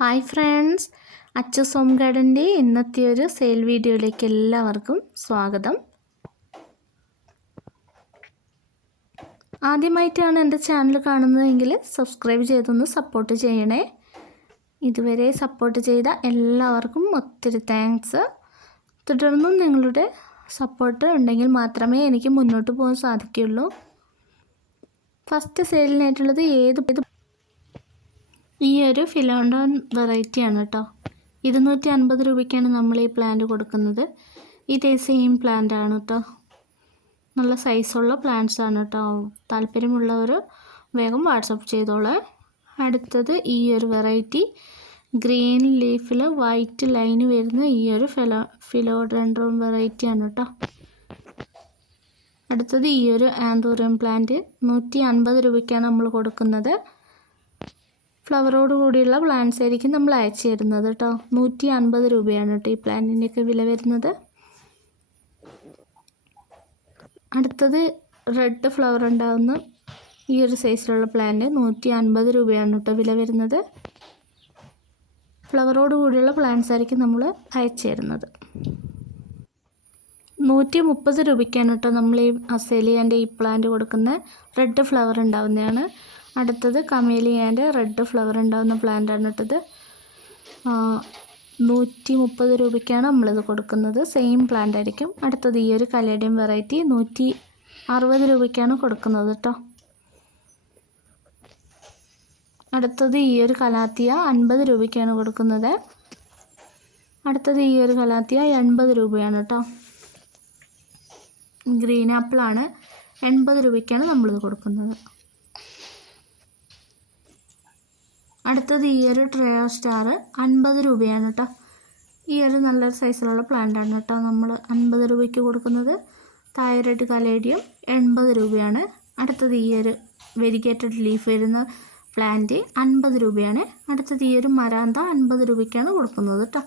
Hi friends, Achus home ഗാർഡൻ്റെ ഇന്നത്തെ ഒരു sale വീഡിയോയിലേക്ക് എല്ലാവർക്കും സ്വാഗതം. ആദ്യമായിട്ടാണ് എൻ്റെ ചാനൽ കാണുന്നതെങ്കിൽ സബ്സ്ക്രൈബ് ചെയ്തൊന്ന് സപ്പോർട്ട് ചെയ്യണേ. ഇതുവരെ സപ്പോർട്ട് ചെയ്ത എല്ലാവർക്കും ഒത്തിരി താങ്ക്സ്. തുടർന്നും നിങ്ങളുടെ സപ്പോർട്ട് ഉണ്ടെങ്കിൽ മാത്രമേ എനിക്ക് മുന്നോട്ട് പോകാൻ സാധിക്കുകയുള്ളൂ. ഫസ്റ്റ് സെയിലിനായിട്ടുള്ളത് ഈ ഒരു ഫിലോണ്ടോൺ വെറൈറ്റിയാണ് കേട്ടോ. 250 രൂപയ്ക്കാണ് നമ്മൾ ഈ പ്ലാന്റ് കൊടുക്കുന്നത്. ഇതേ സെയിം പ്ലാന്റ് ആണ് കേട്ടോ. നല്ല സൈസുള്ള പ്ലാന്റ്സ് ആണ് കേട്ടോ. താല്പര്യമുള്ളവർ വേഗം വാട്സപ്പ് ചെയ്തോളേ. അടുത്തത് ഈ ഒരു വെറൈറ്റി ഗ്രീൻ ലീഫിൽ വൈറ്റ് ലൈന് വരുന്ന ഈ ഒരു ഫിലോഡെൻഡ്രോൺ വെറൈറ്റിയാണ് കേട്ടോ. അടുത്തത് ഈ ഒരു ആന്തൂറിയം പ്ലാന്റ് 150 രൂപയ്ക്കാണ് നമ്മൾ കൊടുക്കുന്നത്. ഫ്ലവറോട് കൂടിയുള്ള പ്ലാന്റ്സ് ആയിരിക്കും നമ്മൾ അയച്ചു തരുന്നത് കേട്ടോ. 150 രൂപയാണ് കേട്ടോ ഈ പ്ലാന്റിൻ്റെയൊക്കെ വില വരുന്നത്. അടുത്തത് റെഡ് ഫ്ലവർ ഉണ്ടാകുന്ന ഈ ഒരു സൈസിലുള്ള പ്ലാന്റ് 150 രൂപയാണ് കേട്ടോ വില വരുന്നത്. ഫ്ലവറോട് കൂടിയുള്ള പ്ലാന്റ്സ് ആയിരിക്കും നമ്മൾ അയച്ചു തരുന്നത്. 130 രൂപയ്ക്കാണ് കേട്ടോ നമ്മൾ ഈ അസേലിയാൻ്റെ ഈ പ്ലാന്റ് കൊടുക്കുന്നത്. റെഡ് ഫ്ലവർ ഉണ്ടാകുന്നതാണ്. അടുത്തത് കമേലിയാൻ്റെ റെഡ് ഫ്ലവർ ഉണ്ടാകുന്ന പ്ലാന്റാണ് കേട്ടത്. 130 രൂപയ്ക്കാണ് നമ്മളിത് കൊടുക്കുന്നത്. സെയിം പ്ലാന്റ് ആയിരിക്കും. അടുത്തത് ഈ ഒരു കലേഡിയം വെറൈറ്റി 160 രൂപയ്ക്കാണ് കൊടുക്കുന്നത് കേട്ടോ. അടുത്തത് ഈ ഒരു കലാത്തിയ 50 രൂപയ്ക്കാണ് കൊടുക്കുന്നത്. അടുത്തത് ഈ ഒരു കലാത്തിയ 80 രൂപയാണ് കേട്ടോ. ഗ്രീൻ ആപ്പിളാണ്. 80 രൂപയ്ക്കാണ് നമ്മളിത് കൊടുക്കുന്നത്. അടുത്തത് ഈ ഒരു ട്രയോ സ്റ്റാർ 50 രൂപയാണ് കേട്ടോ. ഈ ഒരു നല്ലൊരു സൈസിലുള്ള പ്ലാന്റാണ് കേട്ടോ നമ്മൾ 50 രൂപയ്ക്ക് കൊടുക്കുന്നത്. തൈറോയ്ഡ് കലേഡിയം 80 രൂപയാണ്. അടുത്തത് ഈ ഒരു വെരിഗേറ്റഡ് ലീഫ് വരുന്ന പ്ലാന്റ് 50 രൂപയാണ്. അടുത്തത് ഈ ഒരു മരാന്ത 50 രൂപയ്ക്കാണ് കൊടുക്കുന്നത് കേട്ടോ.